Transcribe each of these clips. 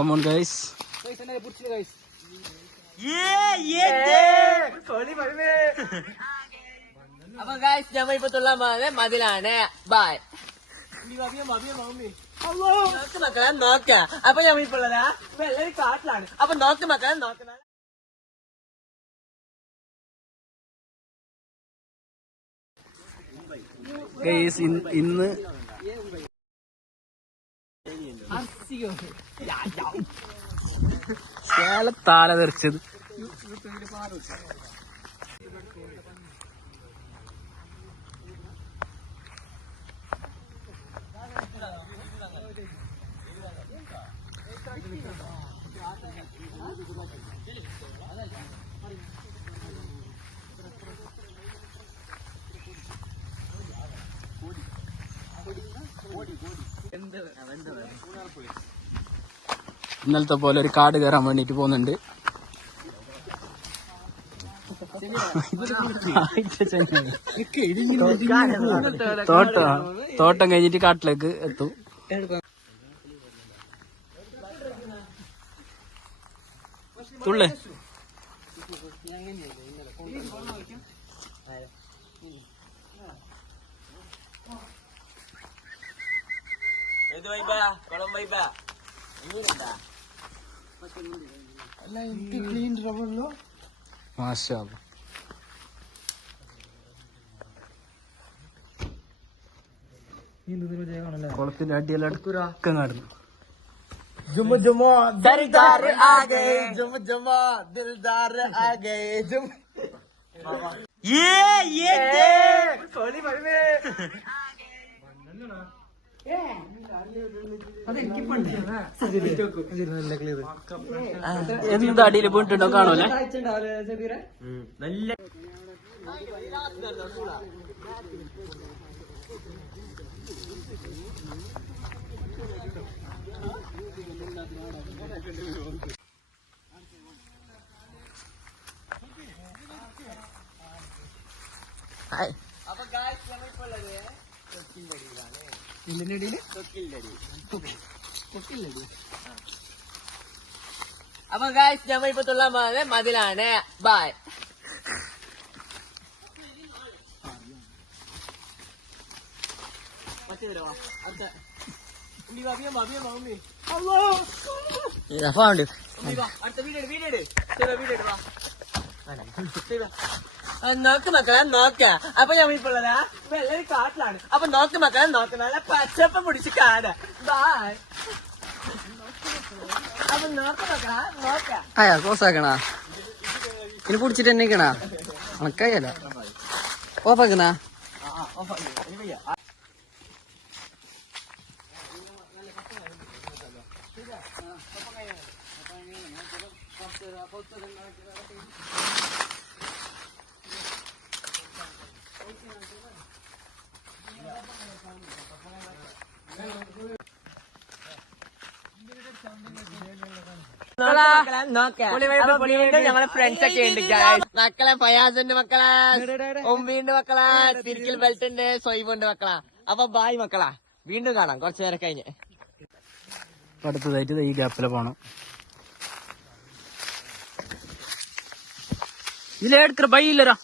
Come on, guys. അപ്പൊ guys ഞമ്മ ഇപ്പൊ തുള്ളാൻ മതിലാണ്. ബൈ മക്കളെ നോക്ക. അപ്പൊ ഞമ്മ ഇപ്പൊ ഉള്ളതാ വെള്ളരി കാട്ടിലാണ്. അപ്പൊ നോക്ക് മക്കളെ നോക്കുന്ന Guys, ഇന്ന് താല തെറിച്ചത്. ഇന്നലത്തെ പോലെ ഒരു കാട് കയറാൻ വേണ്ടിട്ട് പോകുന്നുണ്ട്. തോട്ടം കഴിഞ്ഞിട്ട് കാട്ടിലേക്ക് എത്തും. തുള്ളേ മാഷാ അല്ലാ. കുളത്തിന്റെ അടിയെല്ലാം നടന്നു. जुम जुमो दिलदार आ गए, जुम जुमो दिलदार आ गए, जुम ये देख सोली भाई में എന്താ അടിയിൽ വീണിട്ടുണ്ടോ കാണൂല്ലേ? നല്ല അപ്പൊ ഗായ്സ് ഞങ്ങളിപ്പോ ഉള്ളത് അപ്പൊ ഗായ്സ് ഞമ്മളിപ്പോ തുള്ളാൻ മതിലാണ്. ബൈ നോക്ക് മക്കളെ നോക്ക. അപ്പൊ ഞമ്മളിപ്പോ ഉള്ളതാ വെള്ളരി കാട്ടിലാണ്. അപ്പൊ നോക്ക് മക്കളെ നോക്കുന്ന നല്ല പച്ചപ്പം പിടിച്ച് കാട്. ബായ്. അപ്പൊ നോക്ക് മക്കളെ നോക്ക. ആയാ ക്ലോസാക്കണ ഇനി പിടിച്ചിട്ട് എണ്ണീക്കണ കണക്കായല്ല ഓഫാക്കണ. ഞങ്ങളെ ഫ്രണ്ട്സ് ഒക്കെ ഉണ്ട് മക്കളെ. ഫയാസുണ്ട് മക്കളെ, ഒമ്പിണ്ട് മക്കളെ, സ്പിരിക്കൽ ബെൽറ്റ് ഉണ്ട്, സൊയ്ബുണ്ട് മക്കളാ. അപ്പൊ ബായ് മക്കളാ, വീണ്ടും കാണാം കുറച്ചു നേരം കഴിഞ്ഞ്. അടുത്തതായിട്ട് ഈ ഗ്യാപ്പില് പോണം. ഇതിലെടുക്കറ ബൈ ഇല്ലരാ.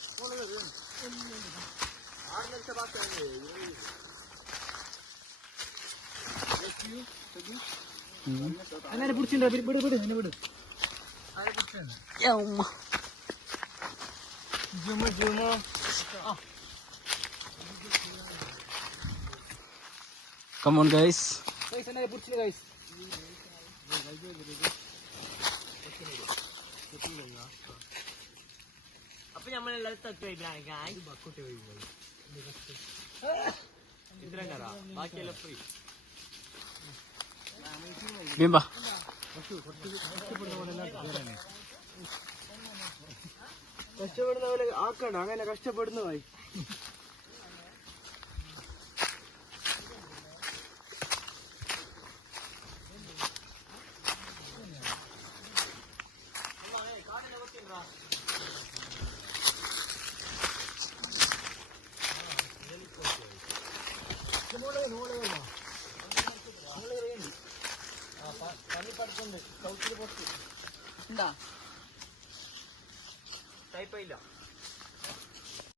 അങ്ങനെ പിടിച്ചിട്ടുണ്ടോ? വിട് വിട് എന്നെ വിട്. Come on, guys. അപ്പൊ നമ്മളുള്ളത് ബാക്കിയെല്ലാം ഫ്രീ. ബിംബ കഷ്ടപ്പെടുന്ന പോലെ ആക്കണ്ട, അങ്ങനെ കഷ്ടപ്പെടുന്ന പോയി. എന്താ ടൈപ്പ് ഇല്ല